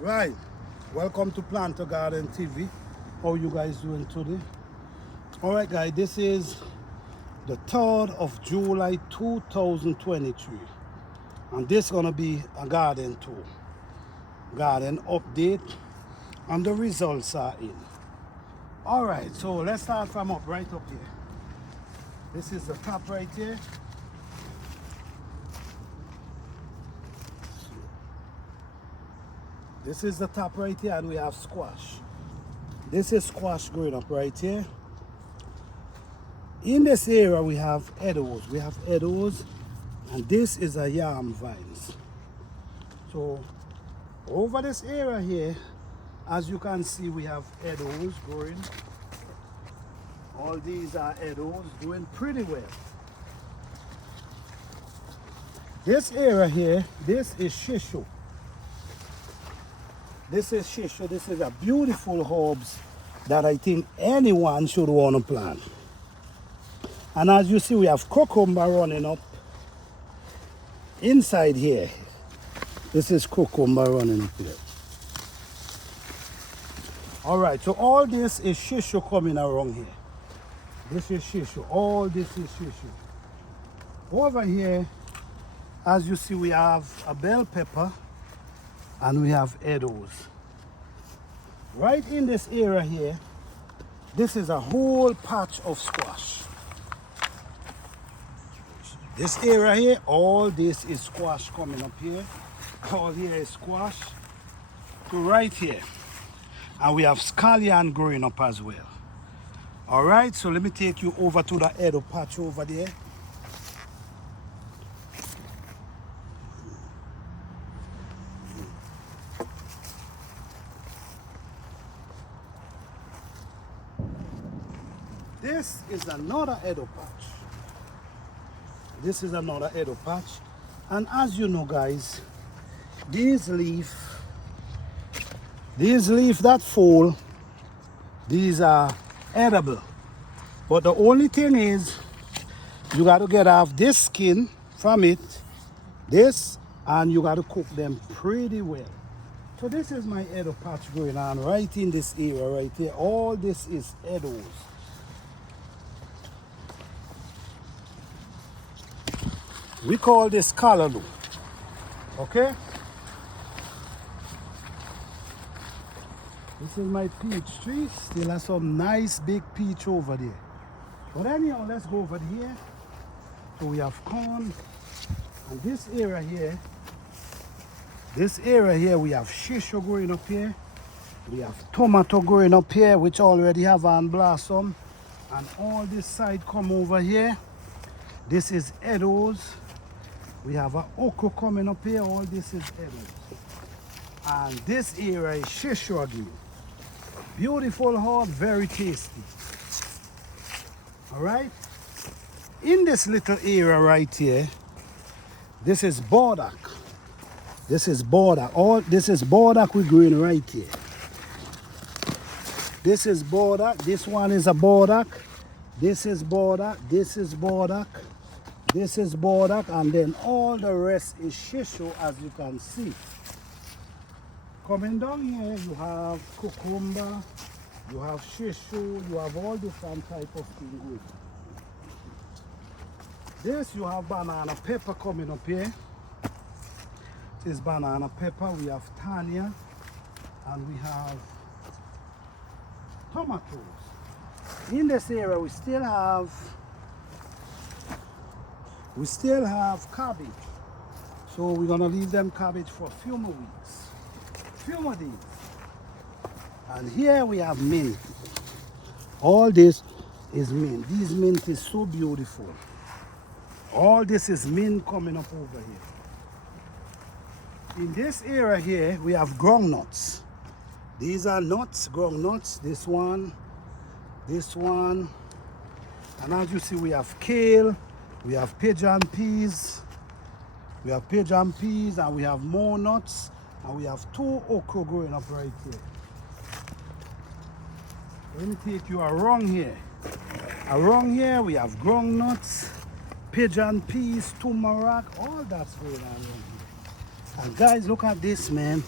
Right, welcome to Planter Garden TV. How you guys doing today? All right, guys, this is the 3rd of July 2023, and this is gonna be a garden tour, garden update, and the results are in. All right, so let's start from right up here. This is the top right here. This is the top right here, and we have squash. This is squash growing up right here. In this area, we have edos. We have edos, and this is a yam vines. So over this area here, as you can see, we have edos growing. All these are edos doing pretty well. This area here, this is shisho. This is shisho. This is a beautiful herbs that I think anyone should want to plant. And as you see, we have cucumber running up inside here. This is cucumber running up here. All right, so all this is shisho coming around here. This is shisho. All this is shisho. Over here, as you see, we have a bell pepper and we have edos. Right in this area here, this is a whole patch of squash. This area here, all this is squash coming up here. All here is squash to right here. And we have scallion growing up as well. All right, so let me take you over to the edo patch over there. This is another edo patch. This is another edo patch. And as you know, guys, these leaves that fall, these are edible. But the only thing is, you got to get off this skin from it, this, and you got to cook them pretty well. So this is my edo patch going on right in this area right here. All this is edos. We call this callaloo, okay? This is my peach tree. Still has some nice big peach over there. But anyhow, let's go over here. So we have corn, and this area here, we have shisho growing up here. We have tomato growing up here, which already have on blossom. And all this side come over here. This is edos. We have an okra coming up here. All this is edos. And this area is shisho again. Beautiful herb, very tasty. All right. In this little area right here, this is burdock. This is burdock. This is burdock we're growing right here. This is burdock. This one is a burdock. This is burdock. This is burdock. This is burdock, and then all the rest is shisho, as you can see. Coming down here, you have cucumber, you have shisho, you have all different type of things. This, you have banana pepper coming up here. This is banana pepper. We have tanya, and we have tomatoes. In this area, we still have cabbage. So we're gonna leave them cabbage for a few more weeks. Few more days. And here we have mint. All this is mint. This mint is so beautiful. All this is mint coming up over here. In this area here, we have groundnuts. These are nuts, groundnuts. This one. And as you see, we have kale. We have pigeon peas, and we have more nuts, and we have 2 okra growing up right here. Let me take you around here. Around here, we have groundnuts, pigeon peas, turmeric, all that's going on around here. And guys, look at this, man.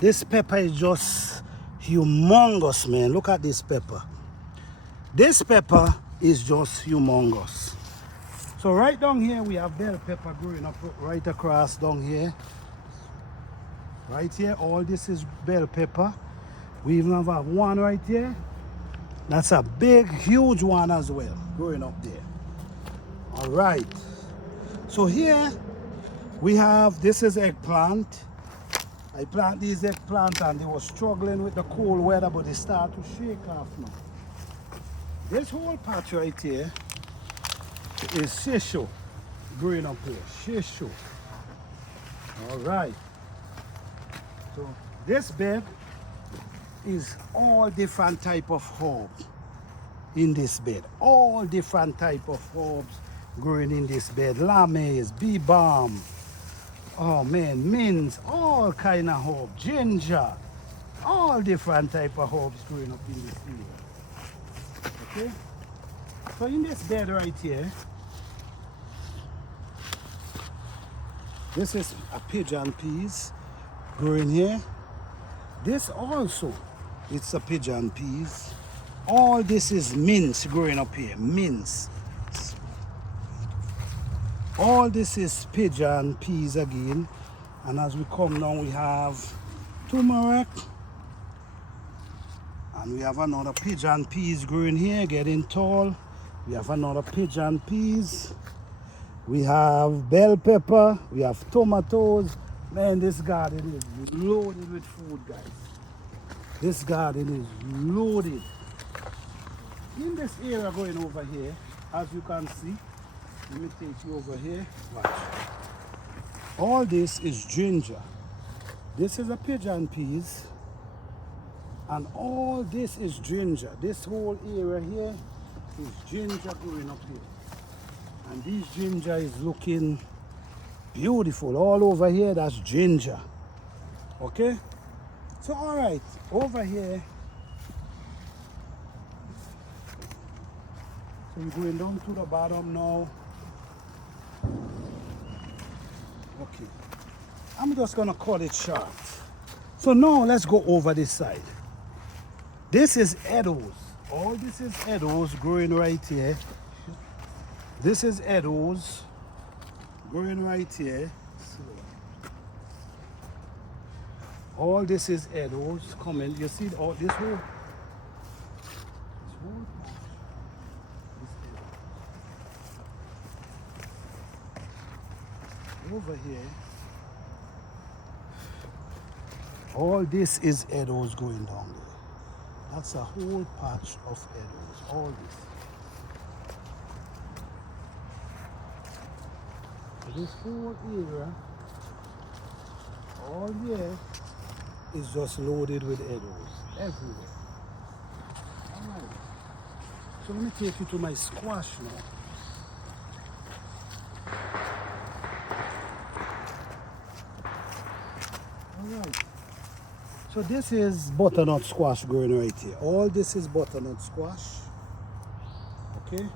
This pepper is just humongous, man. Look at this pepper. This pepper is just humongous. So right down here we have bell pepper growing up right across down here. Right here, all this is bell pepper. We even have one right here. That's a big, huge one as well, growing up there. All right. So here we have, this is eggplant. I plant these eggplant and they were struggling with the cold weather, but they start to shake off now. This whole patch right here is shisho growing up here. Shisho. All right. So this bed is all different type of herbs in this bed. All different type of herbs growing in this bed. Lames, bee balm, oh man, mints, all kind of herbs. Ginger, all different type of herbs growing up in this area. Okay? So in this bed right here, this is a pigeon peas growing here. This also, it's a pigeon peas. All this is mince growing up here, mince. All this is pigeon peas again. And as we come down, we have turmeric. And we have another pigeon peas growing here, getting tall. We have another pigeon peas. We have bell pepper. We have tomatoes. Man, this garden is loaded with food, guys. This garden is loaded. In this area going over here, as you can see, let me take you over here. Watch. All this is ginger. This is a pigeon peas. And all this is ginger. This whole area here is ginger growing up here. And this ginger is looking beautiful. All over here, that's ginger. Okay? So, all right, over here. So we're going down to the bottom now. Okay. I'm just gonna cut it short. So now let's go over this side. This is edos. All this is edos growing right here. This is edos growing right here. All this is edos coming. You see all this whole patch is edos. Over here, all this is edos going down there. That's a whole patch of edos. All this. This whole area, all here, is just loaded with edos everywhere. All right. So let me take you to my squash now. All right. So this is butternut squash growing right here. All this is butternut squash. Okay.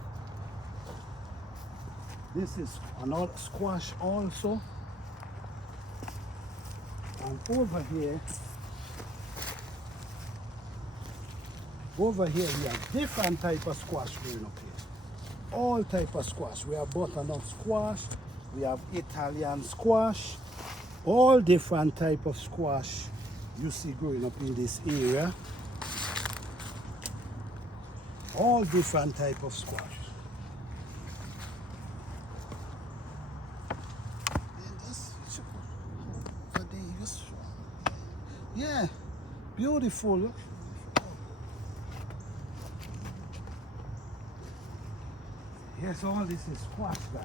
This is another squash also. And over here we have different type of squash growing up here. All type of squash. We have butternut squash, we have Italian squash, all different type of squash you see growing up in this area. All different type of squash. Yeah, beautiful. Yes, all this is squash, guys.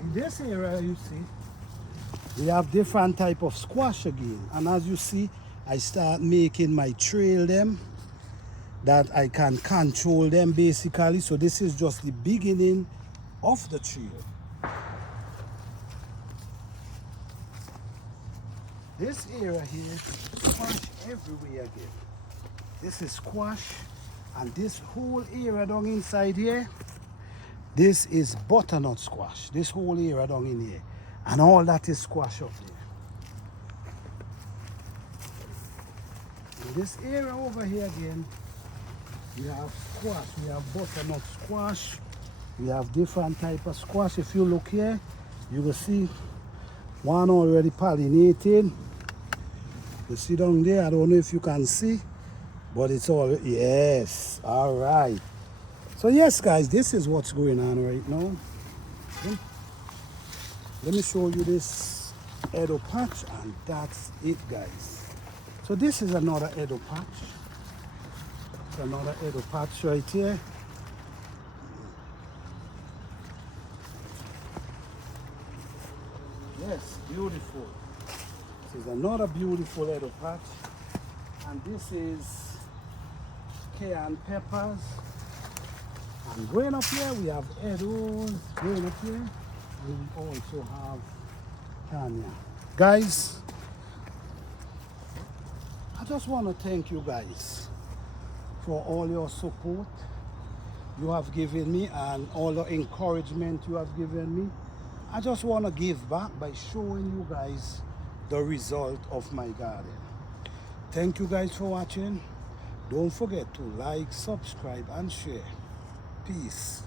In this area, you see, we have different type of squash again. And as you see, I start making my trail them that I can control them basically. So this is just the beginning of the trail. This area here, squash everywhere again. This is squash, and this whole area down inside here, this is butternut squash. This whole area down in here. And all that is squash up there. In this area over here again, we have squash. We have butternut squash. We have different type of squash. If you look here, you will see one already pollinated. You see down there, I don't know if you can see, but it's all, yes, all right. So yes, guys, this is what's going on right now. Let me show you this Edo patch, and that's it, guys. So this is another Edo patch. It's another Edo patch right here. Yes, beautiful. This is another beautiful Edo patch. And this is cayenne peppers. And going up here, we have Edos. Going up here, and we also have Kenya. Guys, I just want to thank you guys for all your support you have given me and all the encouragement you have given me. I just want to give back by showing you guys the result of my garden. Thank you guys for watching. Don't forget to like, subscribe, and share. Peace.